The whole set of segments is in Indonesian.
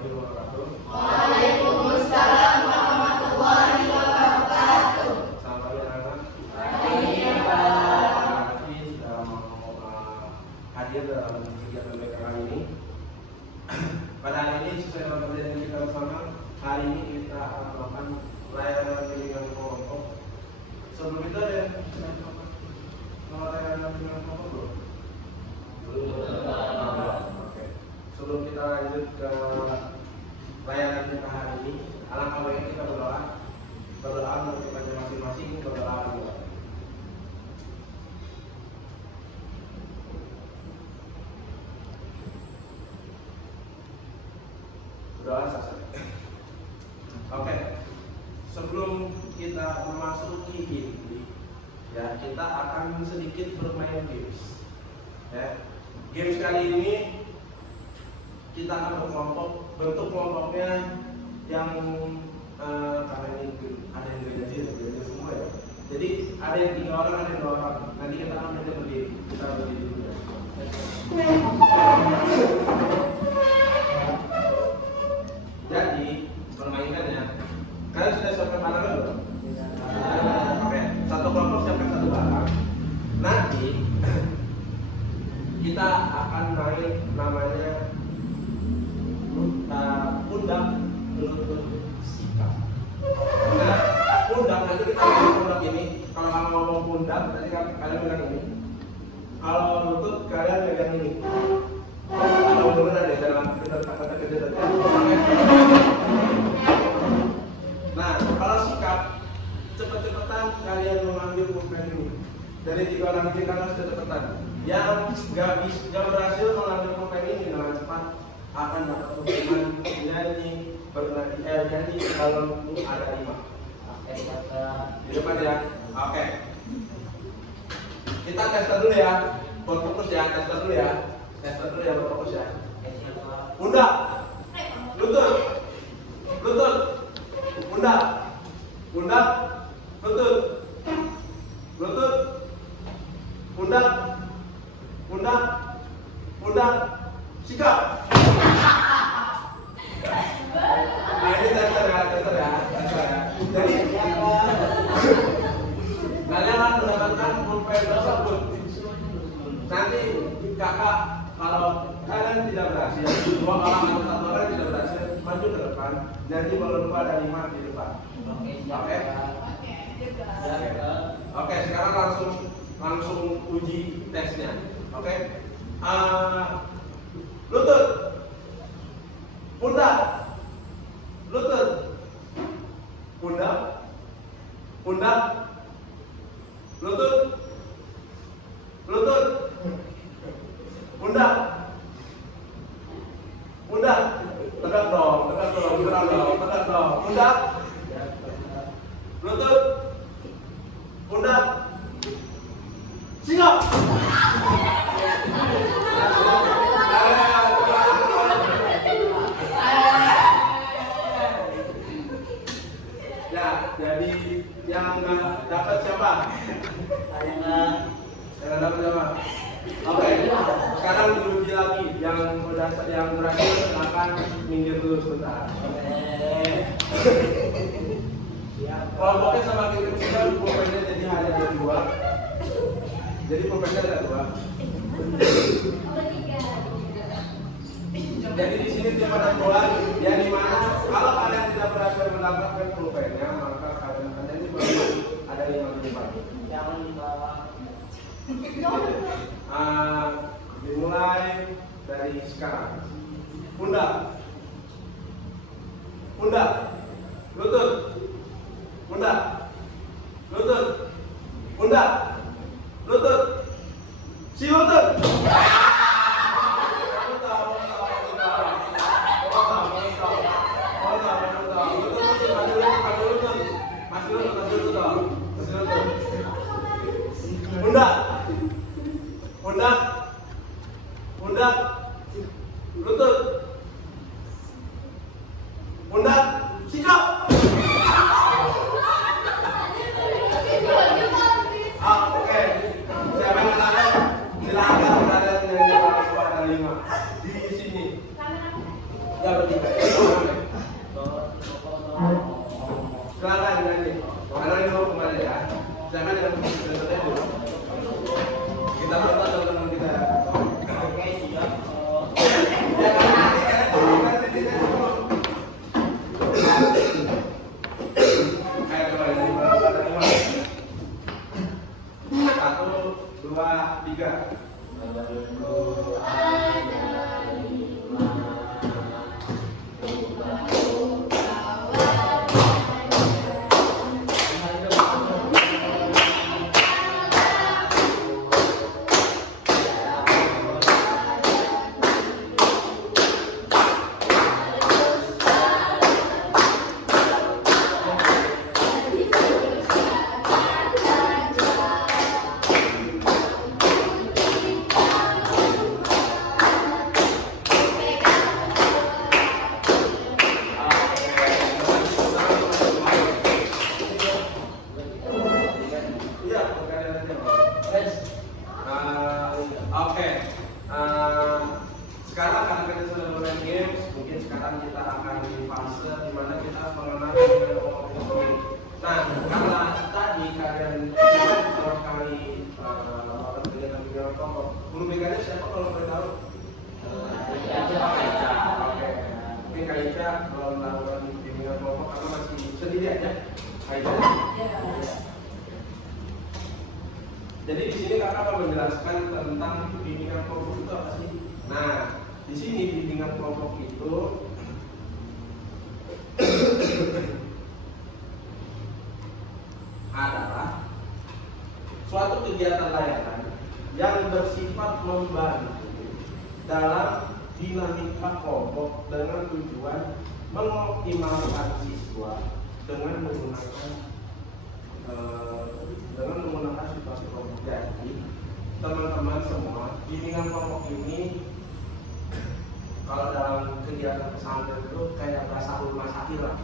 warahmatullahi wabarakatuh. Waalaikumsalam warahmatullahi wabarakatuh. Selamat pagi anak-anak. Pagi, Pak. Terima kasih sudah mau hadir dalam kegiatan BK kali ini. Pada hari ini sesuai dengan perjanjian kita bersama, hari ini kita akan melakukan layanan bimbingan kelompok. Sebelum itu ada yang mau layanan bimbingan kelompok belum? Oke. Sebelum kita lanjut ke layanan kita hari ini, alangkah baiknya kita berdoa untuk kita masing-masing berdoa dulu. Berdoa saja. Oke. Sebelum kita memasuki ini, ya kita akan sedikit bermain games. Ya. Games kali ini kita akan berkelompok. Bentuk kelompoknya yang karena ini ada yang beda semua ya. Jadi ada yang 3 orang, ada yang 2 orang. Nanti kita akan belajar berdiri. Kita berdiri dulu ya. Jadi permainannya, kalian sudah siapkan barang belum? Oke, satu kelompok siapkan satu barang. Nanti kita akan main namanya pundak lutut sikap. Nah, pundak nanti kita ngomong pundak ini. Kalau kamu ngomong pundak, nanti kalian pegang ini. Kalau lutut kalian pegang ini. Kalau benar ada dalam kata-kata kejadian. Nah, kalau sikap, cepet-cepetan kalian mengambil pulpen ini. Dari 3 orang ini kalian harus cepetan. Yang nggak berhasil mengambil pulpen ini dengan cepat akan dapat hukuman nyanyi kalau ada 5. Oke, di depan ya. Oke. Kita tes dulu ya. Fokus ya, tes dulu ya. Tes dulu ya, fokus ya. Pundak, lutut, lutut, pundak, pundak, lutut, lutut, pundak, pundak, pundak, sikap. Nah, ini tester ya. Jadi kalian akan mendapatkan pulpen tersebut. Nanti kakak, kalau kalian tidak berhasil, 2 orang atau 1 orang tidak berhasil, maju ke depan. Nanti kalau lupa ada 5 di depan. Oke? Oke, sekarang langsung uji tesnya. Oke? Lutut, pundak, lutut, pundak, pundak, lutut, lutut, pundak, pundak, tegak dong, pundak, lutut, pundak, sikap. Ya, jadi yang nggak dapat siapa? Yang dapat siapa? Oke, sekarang diuji lagi. Yang berhasil akan minggir dulu sebentar. Kelompoknya sama kita juga, pulpennya jadi hanya ada 2. Jadi pulpennya ada 2. Jadi di sini cuma ada 2, yang dimana kalau kalian tidak berhasil mendapatkan pulpennya, maka kalian akan jadi ada 5 di depan. Jangan dibawa. Dimulai dari sekarang. Pundak, pundak, lutut, pundak, lutut, pundak, lutut, si lutut. Pundak, pundak, pundak, lutut, pundak, sikap. Oke, siapa yang silakan berada di Ya bertiga. Silakan ganti. Karena ini mau kembali ya. Jangan yang sebenarnya dulu. Kita berdoa teman-teman kita. Oke, siap. Ya kan nanti ya. Ayo kembali dari mana? 1, 2, 3. Iya, perkalian aja. Oke. Sekarang karena kita sudah mulai games, mungkin sekarang kita akan di fase di mana kita harus mengenal dengan kelompok ini. Nah, karena tadi kalian pertama kali melakukan kegiatan bimbingan kelompok, guru BK-nya siapa kalau boleh tahu? Oke. Mungkin Kak Ica kalau melakukan bimbingan kelompok karena masih sendiri aja. Kak Ica. Jadi di sini kakak akan menjelaskan tentang bimbingan kelompok itu apa sih? Nah, di sini bimbingan kelompok itu adalah suatu kegiatan layanan yang bersifat membantu dalam dinamika kelompok dengan tujuan mengoptimalkan siswa dengan menggunakan situasi kelompok. Jadi teman-teman semua, bimbingan kelompok ini kalau dalam kegiatan pesantren itu kayak bahasa ulmasahir lah.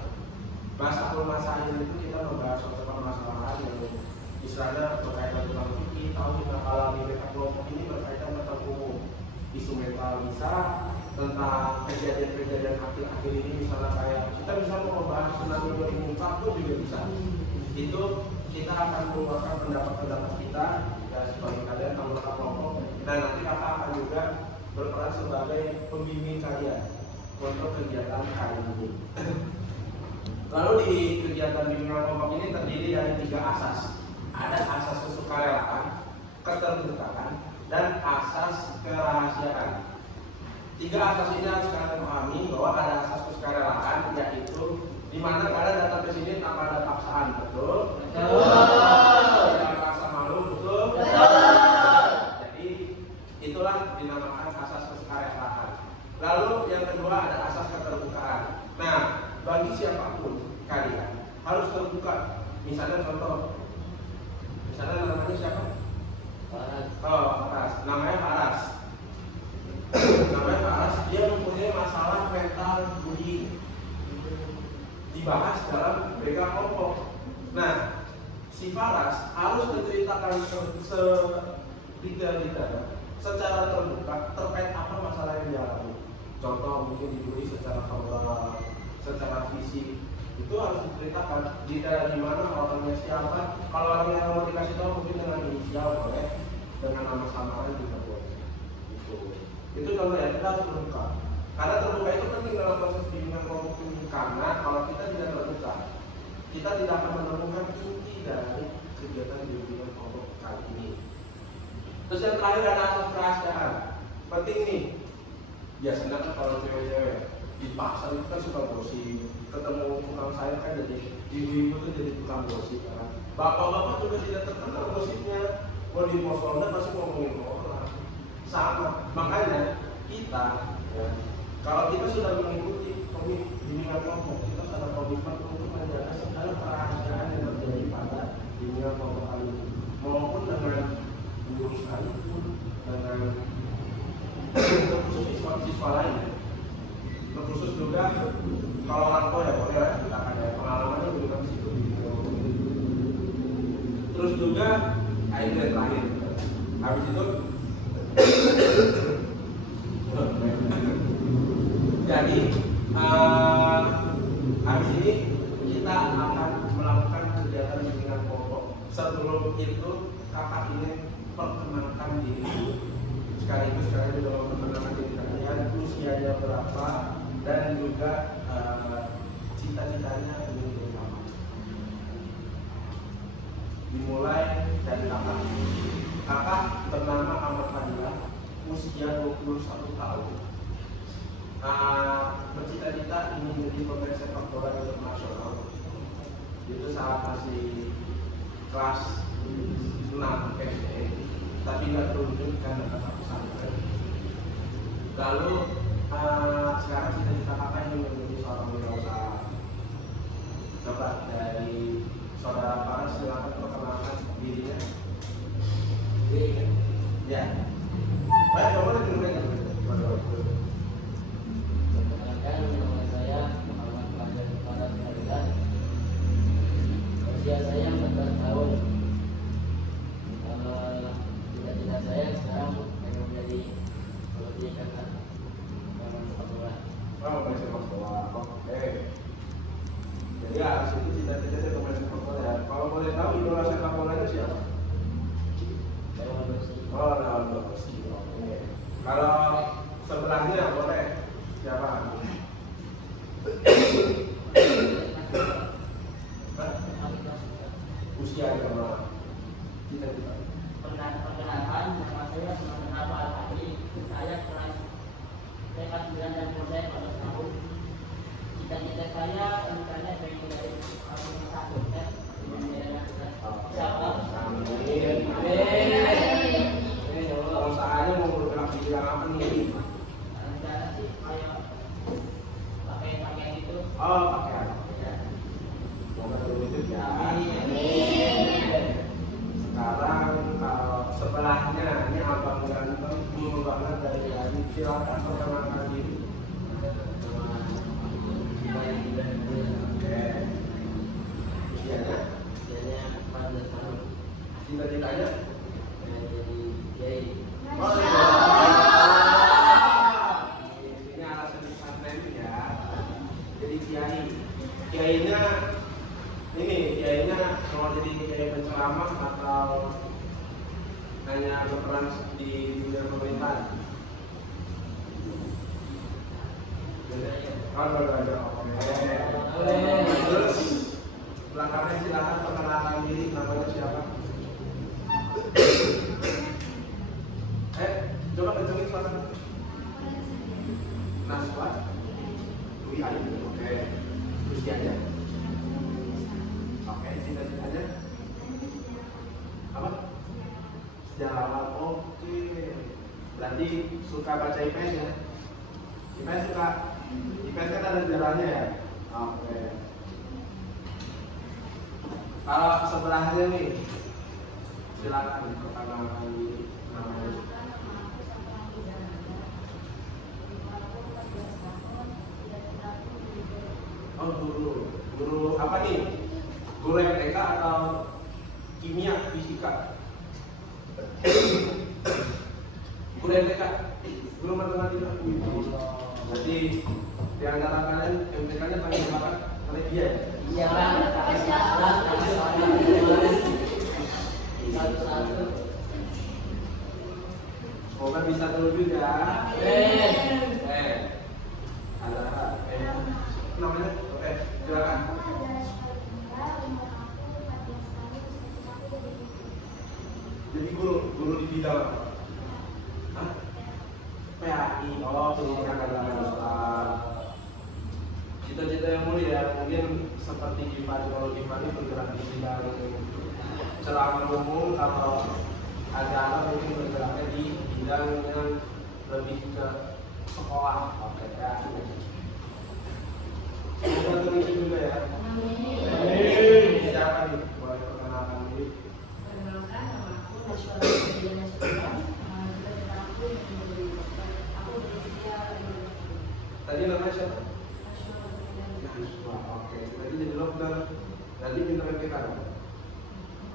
Bahasa ulmasahir itu kita membahas suatu permasalahan yang istilahnya berkaitan dengan fikih, tauhid. Kalau bimbingan kelompok ini berkaitan tentang umum, isu mental bisa, tentang kejadian-kejadian akhir-akhir ini, misalnya kayak kita bisa membahas tentang ini pun juga bisa. Itu kita akan mengeluarkan pendapat-pendapat kita dan sebagai kalian anggota kelompok, dan nanti kakak akan juga berperan sebagai pembimbing kalian untuk kegiatan kali ini. Lalu di kegiatan bimbingan kelompok ini terdiri dari 3 asas. Ada asas kesukarelaan, keterbukaan, dan asas kerahasiaan. 3 asas ini harus kalian pahami bahwa ada asas kesukarelaan, yaitu di mana kalian datang ke sini tanpa ada paksaan, betul? Tidak paksa malu, betul? Jadi itulah dinamakan asas kesukarelaan. Lalu yang kedua ada asas keterbukaan. Nah, bagi siapapun kalian harus terbuka. Misalnya contoh, misalnya namanya siapa? Faras. Namanya Faras. Namanya Faras. Dia mempunyai masalah mental bullying. Dibahas dalam BK kelompok. Nah, si Faras harus menceritakan sedetail-detail secara terbuka terkait apa masalah yang dialami. Contoh mungkin dibully secara verbal, secara fisik, itu harus diceritakan detail di mana orangnya siapa. Kalau orang yang mau dikasih tahu mungkin dengan inisial boleh, dengan nama samaran juga boleh. Itu contoh ya, kita harus terbuka. Karena terbuka itu penting dalam proses bimbingan kelompok ini. Karena kalau kita tidak terbuka, kita tidak akan menemukan inti dari kegiatan bimbingan kelompok kali ini. Terus yang terakhir ada asas kerahasiaan. Penting nih. Biasanya kan kalau cewek-cewek di pasar itu kan suka gosip. Ketemu tukang sayur kan jadi ibu-ibu tuh jadi tukang gosip kan. Bapak-bapak juga tidak terkenal gosipnya. Mau di pos ronda pasti ngomongin orang. Sama. Makanya kita ya, kalau kita sudah mengikuti bimbingan kelompok, kita ada komitmen untuk menjaga segala kerahasiaan yang terjadi pada bimbingan kelompok kali ini, maupun dengan guru sekalipun, dengan khusus siswa-siswa lain. Khusus juga kalau orang tua ya boleh lah, kita akan ada pengalamannya juga di situ. Terus juga itu yang terakhir. Habis itu jadi Jadi habis ini kita akan melakukan kegiatan bimbingan kelompok. Sebelum itu kakak ingin perkenalkan diri dulu. Sekaligus kalian juga memperkenalkan diri kalian, usianya berapa dan juga cita-citanya ingin jadi apa. Dimulai dari kakak. Kakak bernama Ahmad Fadilah, usia 21 tahun. Bercita-cita ingin menjadi pemain sepak bola internasional. Itu saat masih kelas 6 SD, tapi nggak terwujud karena kakak pesantren. Lalu sekarang cita-cita kakak ingin menjadi seorang wirausaha. Coba dari saudara Faras silakan perkenalkan dirinya. Ya. Baik, kamu lagi dengerin. Perkenalkan, nama saya Muhammad Fajar Faras Fadilah. Usia saya 14 tahun. Cita-cita saya sekarang pengen menjadi seperti kakak pemain sepak bola. Oh, main sepak bola. Oke. Jadi harus itu cita-cita saya pemain sepak bola ya. Kalau boleh tahu idola sepak bolanya siapa? Lewat Messi. Oh, Ronaldo. Oke. Kalau sebelahnya boleh siapa? Usia berapa? Cita-cita. Perkenalkan, nama saya Muhammad Al-Hadi. Saya kelas 9 dan saya 14 tahun. Cita-cita saya misalnya pengen dari rumah sakit kan, siapa? Usahanya mau bergerak di bidang apa nih? Rencana sih kayak pakai itu. Oh, pakaian. Semoga terwujud ya. Sekarang kalau sebelahnya ini abang ganteng dulu banget dari Adi. Silakan perkenalkan diri. Oke. Usianya? Cita-citanya? Oh, ini alasan pesantren ya. Jadi kiainya mau jadi kiai penceramah atau hanya berperan di bidang pemerintahan? Oke. Terus belakangnya silakan perkenalkan diri, namanya siapa? Coba kencengin suara. Naswa Dwi Ayu. Oke. Usianya? Oke, cita-citanya? Apa? Sejarawan. Oke. Berarti suka baca IPS ya? IPS suka? IPS kan ada sejarahnya ya? Oke. Kalau sebelahnya nih, silakan perkenalkan diri, namanya. Oh, guru apa nih? Guru MTK atau kimia, fisika? Guru MTK, guru matematika. Berarti di antara kalian MTK-nya paling berapa? Oleh dia ya? Iya banget. Semoga bisa terwujud ya. Ada namanya? Oke, silakan. Jadi guru di bidang apa? Hah? PAI. Oh, pendidikan agama Islam. Cita-cita yang mulia mungkin seperti Gifari. Kalau Gifari bergerak di bidang ceramah umum, kalau agama mungkin bergeraknya di bidang yang lebih ke sekolah. Oke ya. Semoga terwujud juga ya. Siapa nih? Boleh perkenalkan diri. Perkenalkan, nama aku Naswa Diana Supriya. Cita-cita aku ingin menjadi dokter. Aku berusia 15 tahun. Tadi namanya siapa? Naswa Diana. Naswa. Oke. Tadi jadi dokter. Tadi pintar MTK dong?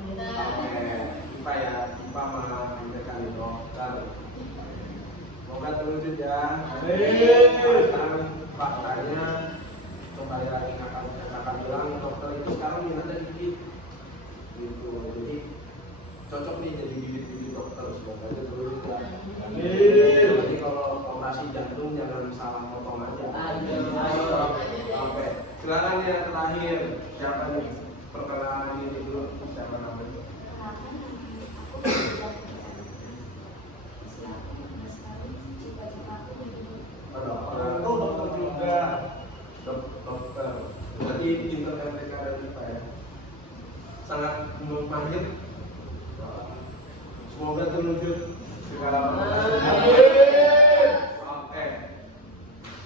Oke. IPA ya. IPA sama MTK nih dokter. Semoga terwujud ya. Sekarang faktanya kembali lagi kakak bilang dokter itu sekarang minatnya dikit gitu, jadi cocok nih jadi bibit-bibit dokter semoga aja dulu ya. Jadi kalau operasi jantung jangan salah potong aja. Oke, silakan yang terakhir siapa nih, perkenalan diri dulu siapa namanya? Oh, dokter juga, dokter. Berarti pinter RTK dan IPA ya. Sangat mahir. Semoga terwujud segala permasalahan. Oke.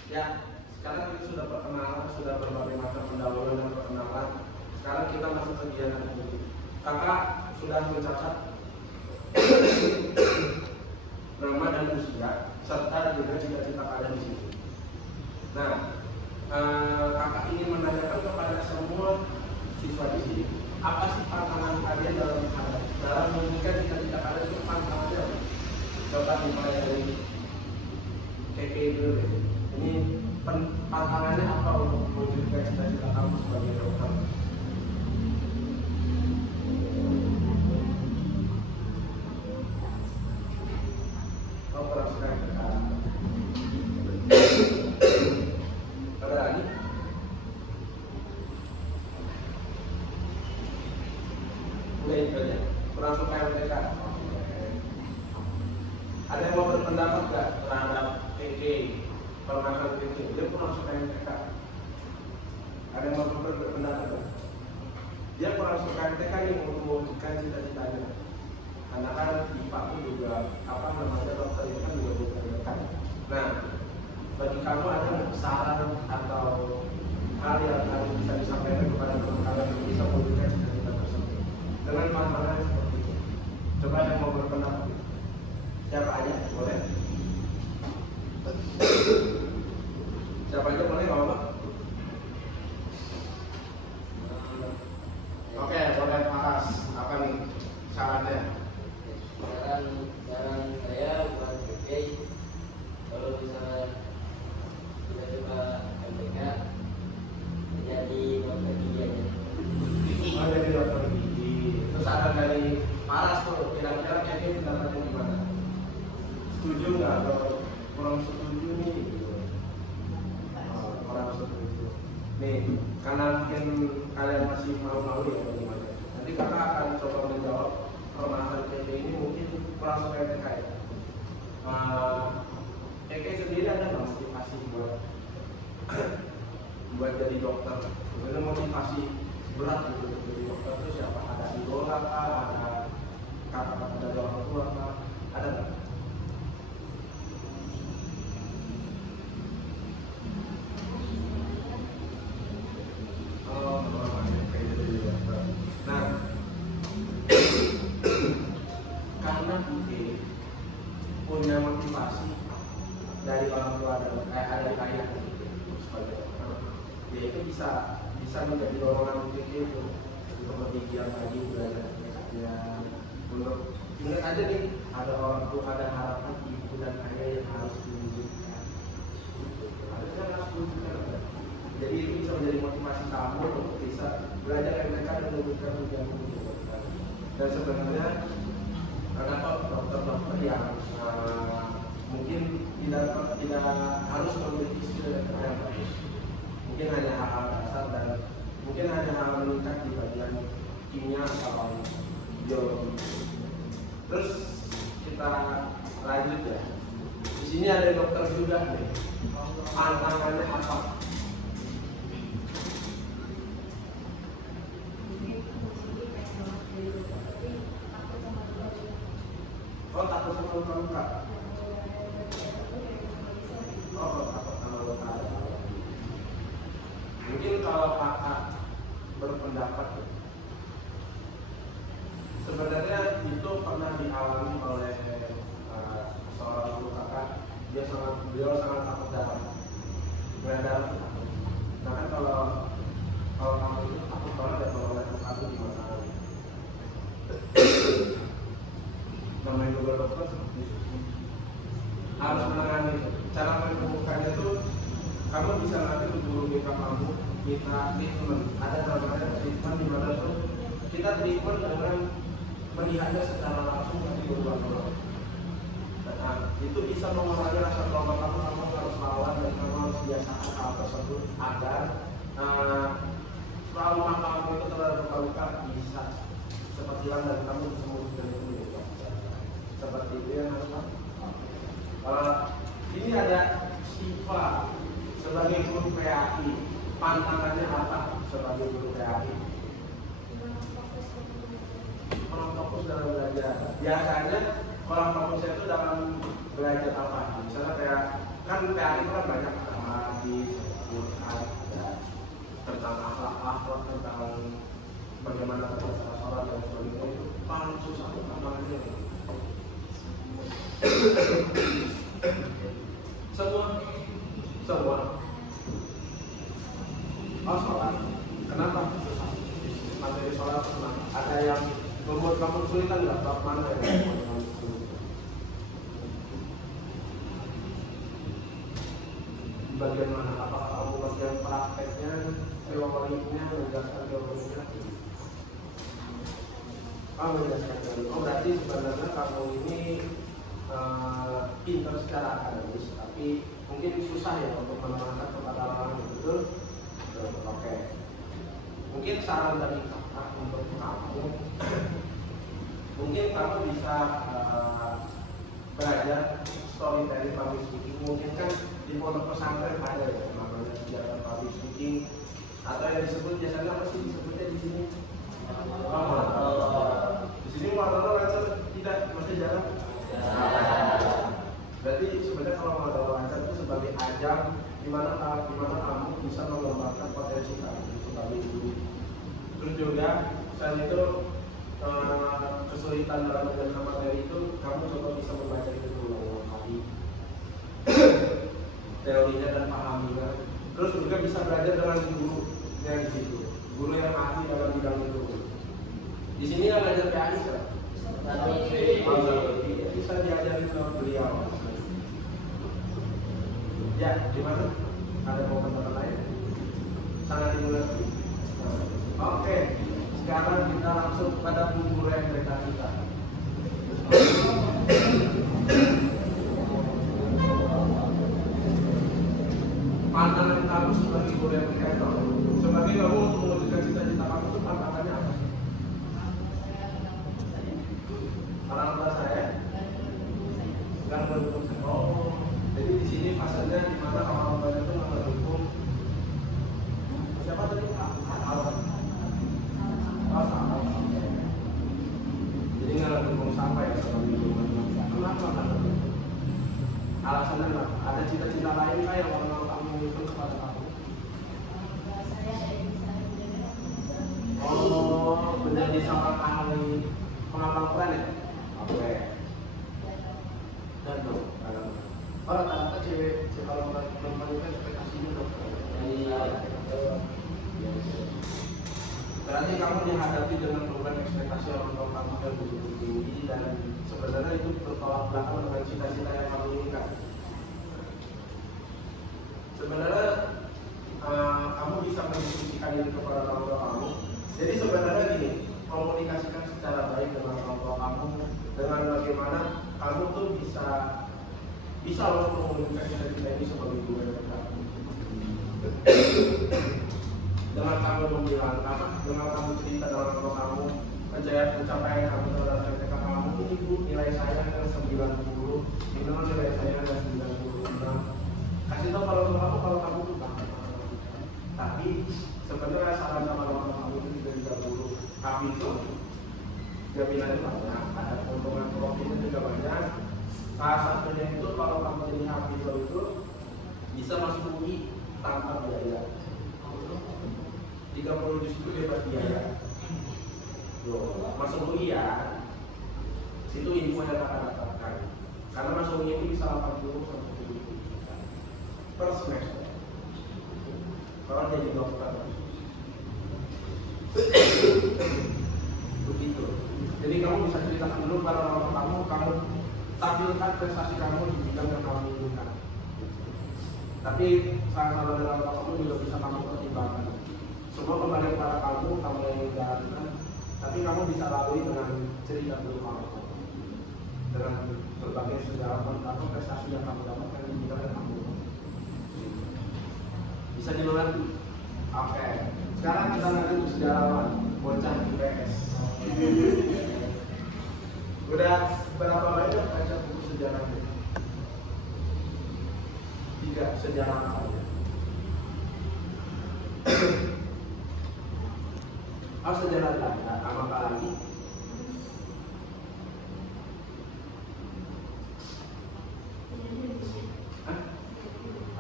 Ya, sekarang kita sudah perkenalan, sudah berbagai macam pendahuluan dan perkenalan. Sekarang kita masuk ke kegiatan ini. Kakak sudah mencatat nama dan usia serta juga cita-cita kalian di sini. Nah, kakak ingin menanyakan kepada semua siswa di sini, apa sih tantangan kalian dalam mewujudkan cita-cita kalian itu tantangannya? Coba dimulai dari KK dulu deh. Ini tantangannya apa untuk mewujudkan cita-cita kamu sebagai dokter? Ada lagi? Udah itu aja. Kurang suka MTK. Ada yang mau berpendapat nggak terhadap KK? Permasalahan KK, dia kurang suka MTK. Ada yang mau berpendapat nggak? Dia kurang suka MTK nih untuk mewujudkan cita-citanya. Karena kan IPA pun juga dokter itu kan juga bukan MTK. Nah, bagi kamu ada saran atau hal yang harus bisa disampaikan kepada teman kalian yang bisa mewujudkan cita-cita tersebut dengan pandangan seperti itu? Coba yang mau berpendapat, siapa aja boleh? Siapa aja boleh nggak apa-apa? Oke, boleh Mas. Apa nih sarannya? Saran saya buat KK, kalau misalnya kita coba MTK jadi dokter gigi aja. Oh, jadi dokter gigi. Terus ada dari Paras tuh, kira-kira KK pendapatnya gimana? Setuju nggak atau kurang setuju nih? Kurang setuju. Nih, karena mungkin kalian masih malu-malu ya bagaimana? Nanti kakak akan coba menjawab permasalahan KK ini mungkin kurang suka MTK ya. KK sendiri ada nggak motivasi buat jadi dokter? Sebenarnya motivasi berat gitu untuk jadi dokter itu siapa? Ada idola kah? Ada kata-kata dari orang tua kah? Ada nggak? Oh, kayak gitu jadi dokter. Nah, karena Budi punya motivasi dari orang tua ada kaya sebagai dokter, dia itu bisa menjadi dorongan untuk itu untuk berpikir lagi belajar untuk ingat aja nih ada orang tua ada harapan ibu dan ayah yang harus diwujudkan, harusnya harus diwujudkan. Jadi itu bisa menjadi motivasi kamu untuk bisa belajar MTK dan mewujudkan tujuan dokter. Dan sebenarnya ada kok dokter-dokter yang mungkin tidak harus memiliki skill yang bagus, mungkin hanya hal-hal dasar dan mungkin hanya hal meningkat di bagian kimia atau biologi. Terus kita lanjut ya. Di sini ada dokter juga nih. Tantangannya apa? Oh, takut sama luka-luka. Oh, takut sama luka. Mungkin kalau kakak berpendapat, sebenarnya itu pernah dialami oleh seorang guru kakak. Beliau sangat takut darah. Darah itu takut. Nah kan kalau kamu itu takut banget ya kalau lihat luka itu gimana? Namanya juga dokter seperti itu harus menangani itu. Cara menyembuhkannya itu kamu bisa nanti ke guru BK kamu kita treatment. Ada namanya treatment di mana tuh kita treatment dengan melihatnya secara langsung nanti berulang-ulang. Nah, itu bisa mengurangi rasa trauma kamu. Kamu harus lawan dan kamu harus biasakan hal tersebut agar trauma kamu itu terhadap luka-luka bisa cepat hilang dan kamu bisa memulihkan itu. Seperti itu ya, teman-teman. Ini ada Siva sebagai guru PAI. Pantangannya apa sebagai guru PAI? Kurang fokus dalam belajar. Biasanya kurang fokusnya itu dalam belajar apa? Misalnya kayak kan PAI itu kan banyak hadis, Quran, tentang akhlak, tentang bagaimana cara sholat dan sebagainya. Itu paling susah utamanya. Semua oh sholat, kenapa susah? Materi sholat kenapa? Ada yang membuat kamu kesulitan nggak? Bab mana yang membuat kamu kesulitan? Bagian mana? Apakah kamu bagian prakteknya, teorinya, menjelaskan teorinya? Kamu menjelaskan teori. Oh berarti sebenarnya kamu ini pintar secara akademis, tapi mungkin susah ya untuk menerangkan kepada orang yang betul. Oke. Mungkin saran dari kakak untuk kamu, mungkin kamu bisa belajar storytelling public speaking. Mungkin kan di pondok pesantren ada ya namanya sejarah public speaking, atau yang disebut biasanya apa sih disebutnya di sini? Di sini warna lancar tidak masih jarang. Berarti sebenarnya kalau modal lancar itu sebagai ajang di mana kamu bisa mengembangkan potensi kamu sebagai guru. Terus juga selain itu kesulitan dalam menjelaskan materi itu kamu coba bisa membaca itu berulang-ulang kali teorinya dan pahaminya. Terus juga bisa belajar dengan guru yang di situ, guru yang ahli dalam bidang itu. Di sini yang ngajar PAI siapa? Bisa diajarin sama beliau. Ya, gimana? Ada mau teman lain? Sangat dimengerti. Oke, sekarang kita langsung pada guru yang mereka kita. Pantangan kamu sebagai guru yang mereka itu, sebagai kamu untuk mewujudkan cita-cita kamu itu pantangannya apa? Orang tua saya, kan mendukung. Oh, jadi di sini fasenya di mana orang tua itu mendukung. Siapa tadi? Jadi nggak mendukung sampai ya sebagai guru. Kenapa nggak mendukung? Alasannya apa? Ada cita-cita lain kah yang orang kamu itu kepada kamu? Oh, menjadi seorang ahli penghafal Quran ya? Oke. Dan dong, oh rata-rata cewek kalau perempuan itu ekspektasinya dong. Berarti kamu dihadapi dengan beban ekspektasi orang tua kamu yang begitu tinggi dan sebenarnya itu bertolak belakang dengan cita-cita yang kamu inginkan. Sebenarnya kamu bisa mendiskusikan ini kepada orang tua kamu. Jadi sebenarnya gini, komunikasikan secara baik dengan orang tua kamu dengan bagaimana kamu tuh bisa loh mengumumkan cita-cita ini sebagai guru yang berkata. Dengan kamu membilang apa? Dengan kamu cerita dengan orang tua kamu pencapaian kamu terhadap TK kamu ini bu nilai saya adalah 90, minimal nilai saya adalah 96. Kasih tahu kalau kamu tuh bangga. Tapi sebenarnya saran sama orang kamu itu juga 30. Tapi itu jaminannya banyak, ada keuntungan profitnya juga banyak. Salah satunya itu kalau kamu jadi hafizah itu bisa masuk UI tanpa biaya. 30 di situ bebas biaya. Masuk UI ya. Itu info yang akan dapatkan. Karena masuk UI itu bisa 80 sampai 70 per semester. Kalau jadi dokter. Begitu. Jadi kamu bisa ceritakan dulu pada orang kamu tampilkan prestasi kamu di bidang yang kamu inginkan. Tapi saran-saran dari orang tua kamu juga bisa kamu pertimbangkan. Semua kembali kepada kamu yang menjalankan. Tapi kamu bisa lalui dengan cerita dulu kamu, dengan berbagai sejarah atau prestasi yang kamu dapatkan di bidang kamu. Bisa diulangi. Oke. Sekarang kita lanjut ke sejarawan, bocah IPS. Udah berapa banyak baca buku sejarah ini? 3 sejarah saja. Sejarah Belanda, apa lagi?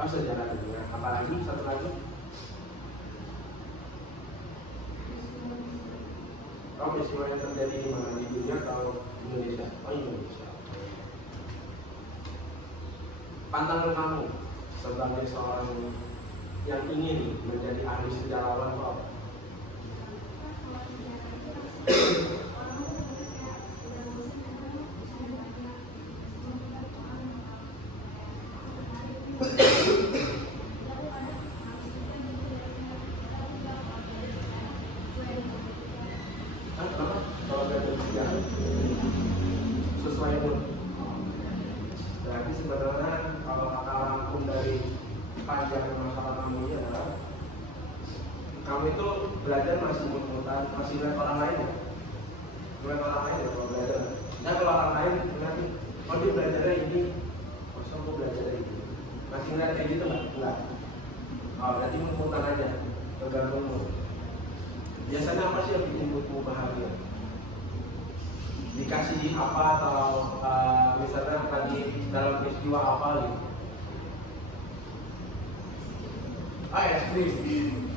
Sejarah dunia, apa lagi? Satu lagi? Peristiwa yang terjadi di mana, di dunia atau Indonesia? Indonesia. Pantangan kamu sebagai seorang yang ingin menjadi ahli sejarawan apa? Sesuai pun. Berarti sebenarnya kalau kata rangkum dari panjang masalah kamu ini adalah kamu itu belajar masih mut-mutan, masih ngeliat orang lain ya? Ngeliat orang lain ya kalau belajar. Nah kalau orang lain nanti, oh dia belajarnya ini, masa aku belajarnya ini. Masih ngeliat kayak gitu nggak? Enggak. Oh berarti mut-mutan aja, tergantungmu. Biasanya apa sih yang bikin moodmu bahagia? Dikasih apa atau misalnya lagi dalam peristiwa apa gitu? Es krim.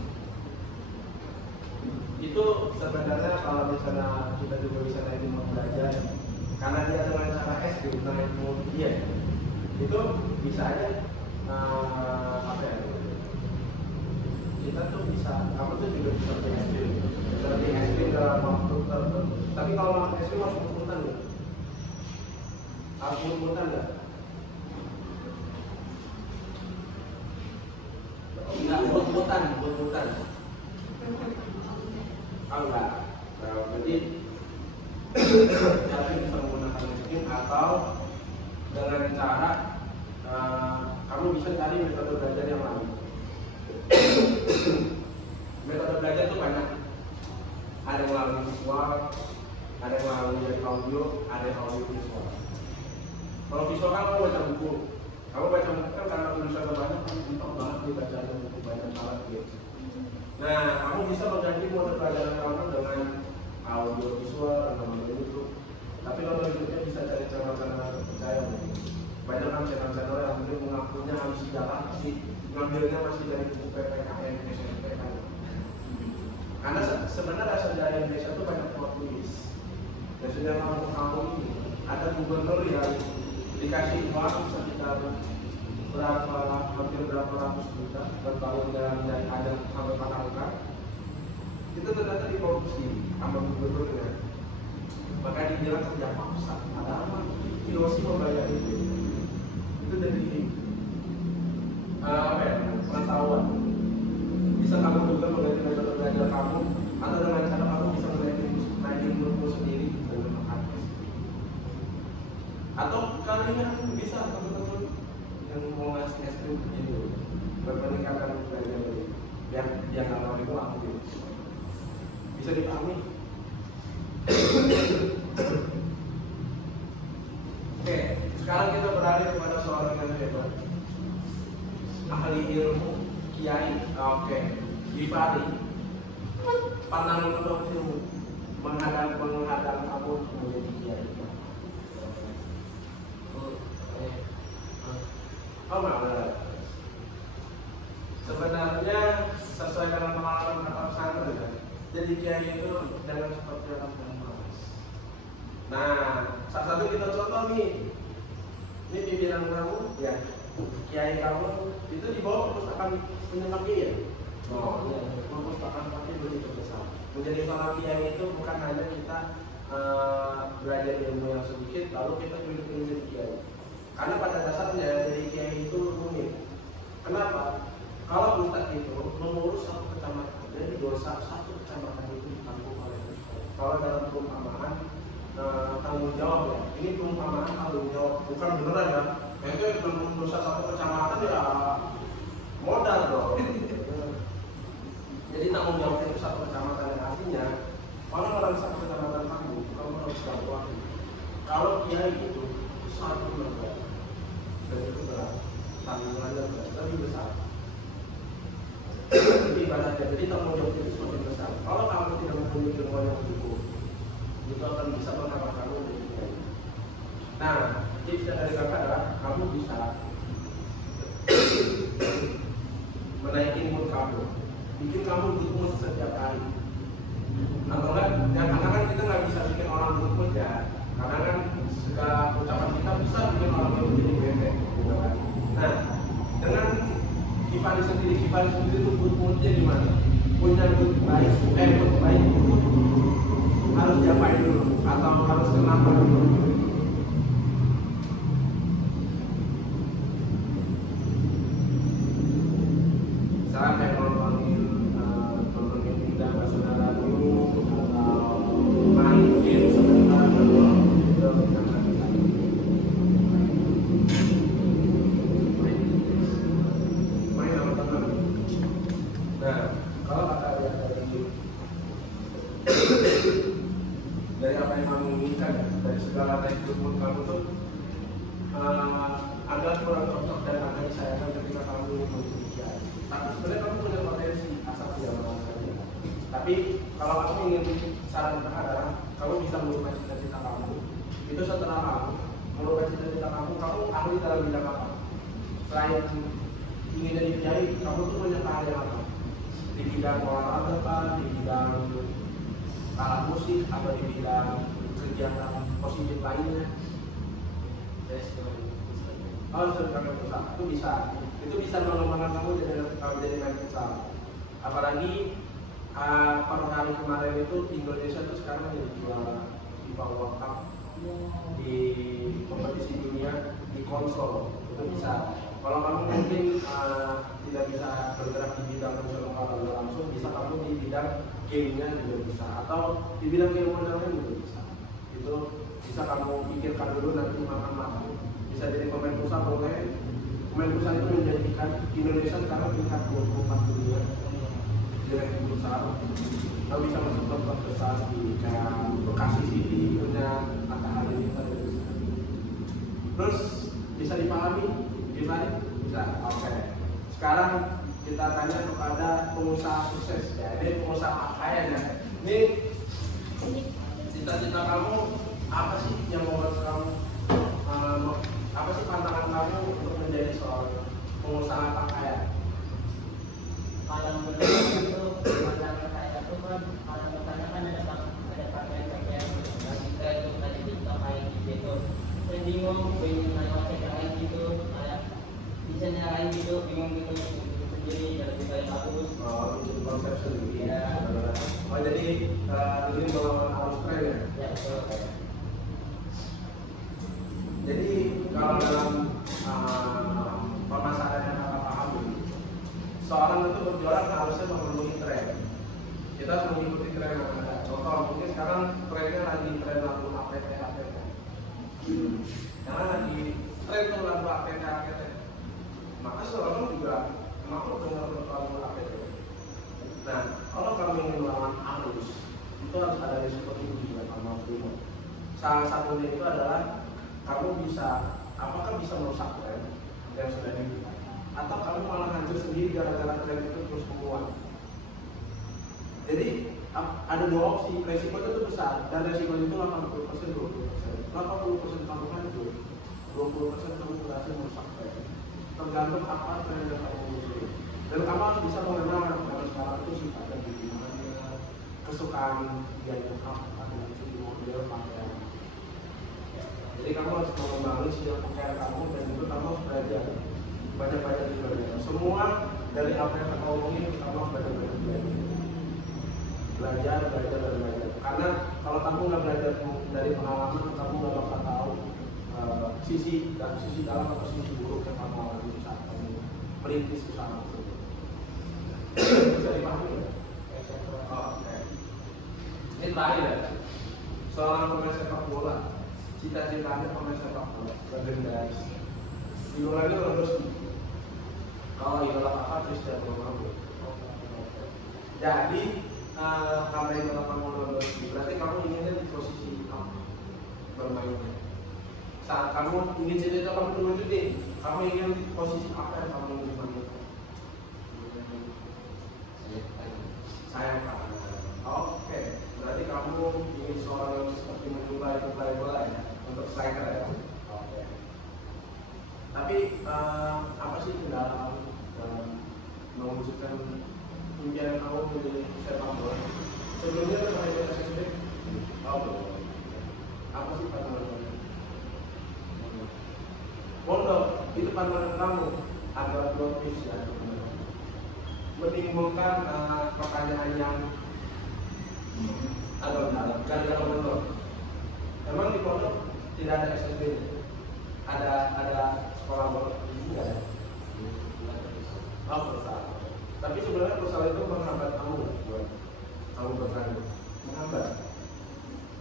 Itu sebenarnya kalau misalnya kita juga bisa ingin belajar, karena dia dengan cara es krim naik mood dia, itu bisa aja apa ya? Kita tuh bisa, kamu tuh juga bisa beli es krim. Beli es krim dalam waktu tertentu. Tapi kalau makan es krim harus mut-mutan nggak? Harus mut-mutan nggak? Enggak, mut-mutan. Oh enggak. Jadi cara bisa menggunakan es krim atau dengan cara kamu bisa cari metode belajar yang lain. Metode belajar itu banyak. Ada yang melalui visual, ada yang melalui dari audio, ada yang melalui visual. Kalau visual kan kamu baca buku. Kamu baca buku kan karena tulisannya banyak, kamu pintar banget nih baca buku banyak banget gitu. Nah, kamu bisa mengganti mode pelajaran kamu dengan audio visual atau melalui YouTube. Tapi kalau YouTube-nya bisa cari channel-channel terpercaya. Banyak kan channel-channel yang mungkin mengakunya harus sejarah, sih ngambilnya masih dari buku PPKN, SMP kan. Karena sebenarnya sejarah Indonesia itu banyak plot twist. Dan sejarah kampung ini ada gubernur yang dikasih uang sekitar hampir berapa ratus juta per tahun dari ada sampai angka. Itu ternyata dikorupsi sama gubernurnya. Maka dibilang kerja paksa. Padahal Filosi membayar itu dari pengetahuan. Bisa kamu juga mengganti metode belajar kamu, atau dengan cara kamu bisa menaikin ilmu sendiri dengan mengakses. Atau kalinya bisa teman-teman yang mau ngasih es krim ini meningkatkan belajar biar dia nggak mau itu aku gitu. Bisa dipahami. Oke, sekarang kita beralih kepada seorang yang hebat, ahli ilmu, kiai. Oke, Bifari, pandangan untuk ilmu menghadap kamu menjadi kiai. Oh enggak. Sebenarnya sesuai dengan pengalaman kata pesantren ya. Jadi kiai itu dengan seperti orang yang malas. Nah, salah satu kita contoh nih. Ini pimpinan kamu, ya. Kiai kamu itu dibawa perpustakaan penyemak ya. Oh, iya. Perpustakaan pasti begitu besar. Menjadi seorang kiai itu bukan hanya kita belajar ilmu yang sedikit, lalu kita menjadi kiai. Karena pada dasarnya dari kiai itu rumit. Kenapa? Kalau Ustadz itu mengurus satu kecamatan, jadi dosa satu kecamatan itu ditanggung oleh Ustadz. Kalau dalam perumpamaan tanggung jawab ya, ini perumpamaan tanggung jawab, bukan beneran ya. Itu dosa satu kecamatan ya modal dong. Jadi tanggung jawab itu satu kecamatan yang artinya orang-orang satu kecamatan kamu, kamu harus bantu. Kalau kiai itu satu lembaga, dan itu berat, tanggungannya lebih besar. Jadi ibaratnya, jadi tanggung jawab itu semakin besar. Kalau kamu tidak mempunyai ilmu yang cukup, itu akan bisa mengangkat kamu menjadi kiai. Nah, tips dari kakak adalah kamu bisa menaikkan mood kamu, bikin kamu good mood setiap hari. Atau enggak, ya karena kan kita nggak bisa bikin orang good mood ya, karena kan segala ucapan kita bisa bikin orang itu jadi bete. Nah, dengan Kifari sendiri itu good moodnya gimana? Punya mood baik harus diapain dulu atau harus kenapa dulu? Misalnya kayak nontonin tidak saudara dulu atau main game sebentar dulu itu main sama teman. Nah, kalau kata lihat dari apa yang kamu inginkan, dari segala teknik kamu tuh agak kurang cocok dan agak disayangkan ketika kamu menjadi. Tapi sebenarnya kamu punya potensi asal tidak merasanya. Tapi kalau kamu ingin saran adalah kamu bisa merubah cita-cita kamu. Itu setelah kamu merubah cita-cita kamu ahli dalam bidang apa? Selain ingin jadi kiai, kamu tuh punya keahlian apa? Di bidang olahraga apa? Di bidang alat musik atau di bidang kegiatan positif lainnya? Oh, kamu pusat itu bisa mengembangkan kamu jadi main futsal. Apalagi per hari kemarin itu Indonesia tuh sekarang jadi juara FIFA World Cup di kompetisi dunia di konsol. Itu bisa. Kalau kamu mungkin tidak bisa bergerak di bidang olahraga langsung, bisa kamu di bidang gamenya juga bisa, atau di bidang keilmuan juga bisa. Itu bisa kamu pikirkan dulu nanti makan-makan. Bisa jadi pemain futsal boleh. Pemain futsal itu menjadikan Indonesia sekarang tingkat 24 dunia di ranking futsal. Lalu bisa masuk klub besar di Bekasi City punya Atta Halilintar. Terus bisa dipahami, gimana? Bisa. Oke. Sekarang kita tanya kepada pengusaha sukses. Ya, ini pengusaha kaya ya. Ini cita-cita kamu apa sih yang membuat kamu apa sih pantangan kamu untuk menjadi seorang pengusaha kaya? Kalau menurut itu pandangan saya itu kan kalau misalnya kan ada pakaian kita itu tadi kita kayak gitu. Saya bingung pengen nanya yang gitu, kayak bisa nyarain gitu, bingung gitu sendiri dan lebih baik bagus. Oh, itu konsep sendiri. Ya. Oh, jadi ini melawan arus tren ya? Ya betul. Jadi kalau dalam pemasaran yang kita pahami, seorang itu berjualan harusnya memenuhi tren. Kita harus mengikuti tren yang ada. Contoh mungkin sekarang trennya lagi tren lagu APT. Karena lagi tren tuh lagu APT. Maka seorang juga mau dengar lagu APT. Nah, kalau kamu ingin melawan arus, itu harus ada risiko tinggi yang kamu harus terima. Salah satunya itu adalah kamu apakah bisa merusak tren yang sudah dibuat, atau kamu malah hancur sendiri gara-gara tren itu terus menguat. Jadi ada dua opsi, resiko itu besar, dan resiko itu 80%, 20%. 80% kamu hancur, 20% kamu berhasil merusak tren. Tergantung apa tren yang kamu miliki. Dan kamu harus bisa mengenal karena sekarang itu sifat dan bikinannya, kesukaan dia yang apa dengan segi model pakaian. Jadi kamu harus mengembangkan setiap pakaian kamu dan itu kamu harus belajar banyak-banyak di belajar. Semua dari apa yang kamu omongin kamu harus banyak-banyak belajar. Karena kalau kamu nggak belajar dari pengalaman, kamu nggak bakal tahu sisi dalam atau sisi buruk yang kamu alami saat kamu merintis usaha tersebut. Bisa dipahami ya? Oh, oke. Ini terakhir ya. Seorang pemain sepak bola, cita-citanya pemain sepak bola, legendaris. Idolanya Ronaldo. Kalau idola kakak Cristiano Ronaldo. Jadi karena idola kamu Ronaldo, berarti kamu inginnya di posisi apa bermainnya? Saat kamu ingin cita-cita kamu terwujud nih, kamu ingin posisi apa yang kamu ingin mainkan? Sayang kanan. Oke, berarti kamu ingin seorang yang seperti menyuplai bola ya, untuk striker ya. Oke. Tapi apa sih kendala kamu dalam mewujudkan impian kamu menjadi sepak bola? Sebelumnya kan main bola SSB? Oh belum. Apa sih pandangan? Pondok itu pandangan kamu agak produktif ya, menimbulkan pertanyaan yang agak mendalam. Gara-gara pondok, emang di pondok tidak ada SSB, ada sekolah bola ini nggak ada? Oh perusahaan. Tapi sebenarnya perusahaan itu menghambat kamu buat kamu bertanding, menghambat.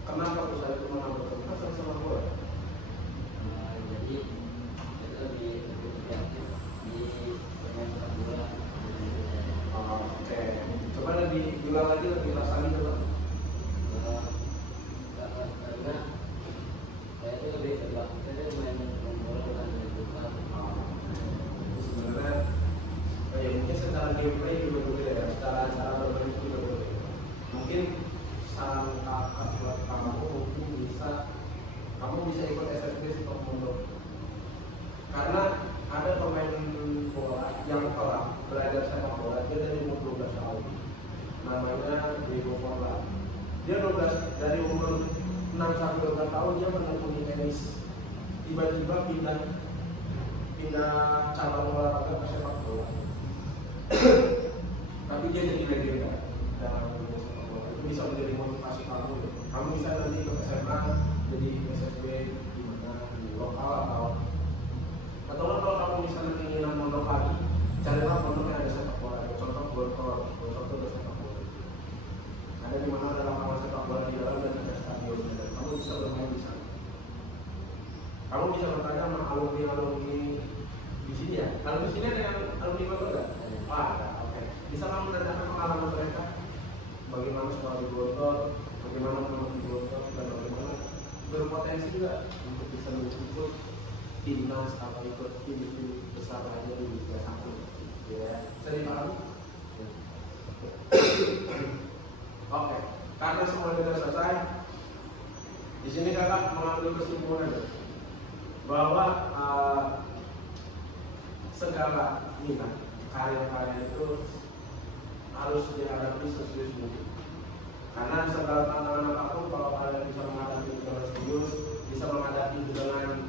Kenapa perusahaan itu menghambat kamu? Kan sama bola. Jadi itu lebih kreatif di bermain sepak bola. Oke, coba lebih bilang lagi, lebih rasanya coba. Karena saya itu lebih terbang, saya main bola bukan main bola. Sebenarnya ya mungkin secara gameplay juga berbeda ya, secara cara bermain juga berbeda. Mungkin saran kakak buat kamu mungkin kamu bisa ikut SSB untuk pondok. Karena ada pemain bola yang telah belajar sepak bola, dia dari umur 12 tahun. Namanya Diego Forlan. Dia dari umur 6 sampai 12 tahun dia menekuni tenis. Tiba-tiba pindah cabang olahraga ke sepak bola. Tapi dia jadi legenda dalam dunia sepak bola. Itu bisa menjadi motivasi kamu. Kamu bisa nanti ke SMA jadi SSB di mana di lokal atau kalau kamu misalnya keinginan mondok lagi, carilah pondok yang ada sepak bola. Contoh Gontor, Gontor itu ada sepak bola. Ada di mana ada lapangan sepak bola di dalam dan ada stadion. Dan kamu bisa bermain di sana. Kamu bisa bertanya sama alumni di sini ya. Kalau di sini ada yang alumni baru nggak? Ada. Oke. Bisa kamu tanyakan pengalaman mereka? Bagaimana sekolah di Gontor, bagaimana menang di Gontor, dan bagaimana berpotensi juga untuk bisa mengikut timnas atau ikut tim besar lainnya di Liga 1 ya, bisa dipahami? Oke, karena semua sudah selesai, di sini kakak mengambil kesimpulan bahwa segala minat karya-karya itu harus dihadapi serius mungkin. Karena segala tantangan apapun, kalau kalian bisa menghadapi dengan serius, bisa menghadapi dengan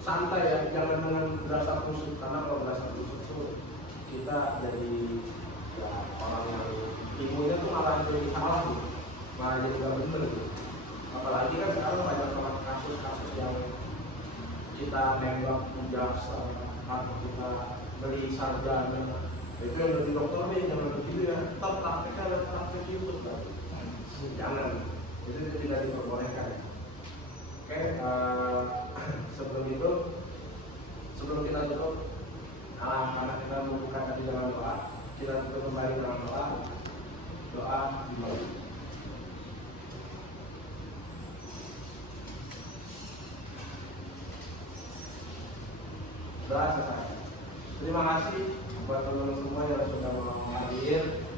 santai ya, jangan dengan berasa kusut. Karena kalau berasa kusut itu kita jadi ya, orang yang ilmunya tuh malah jadi salah gitu, malah jadi gak bener gitu. Apalagi kan sekarang banyak banget kasus-kasus yang kita nembak jaksa atau kita beli sarjana, itu yang dari dokter nih jangan begitu ya, tetap prakteknya ada praktek itu kan, jangan, itu tidak diperbolehkan. Oke, sebelum kita tutup, karena kita membuka tadi dalam doa, kita tutup kembali dalam doa dimulai. Doa selesai. Terima kasih buat teman-teman semua yang sudah mau hadir.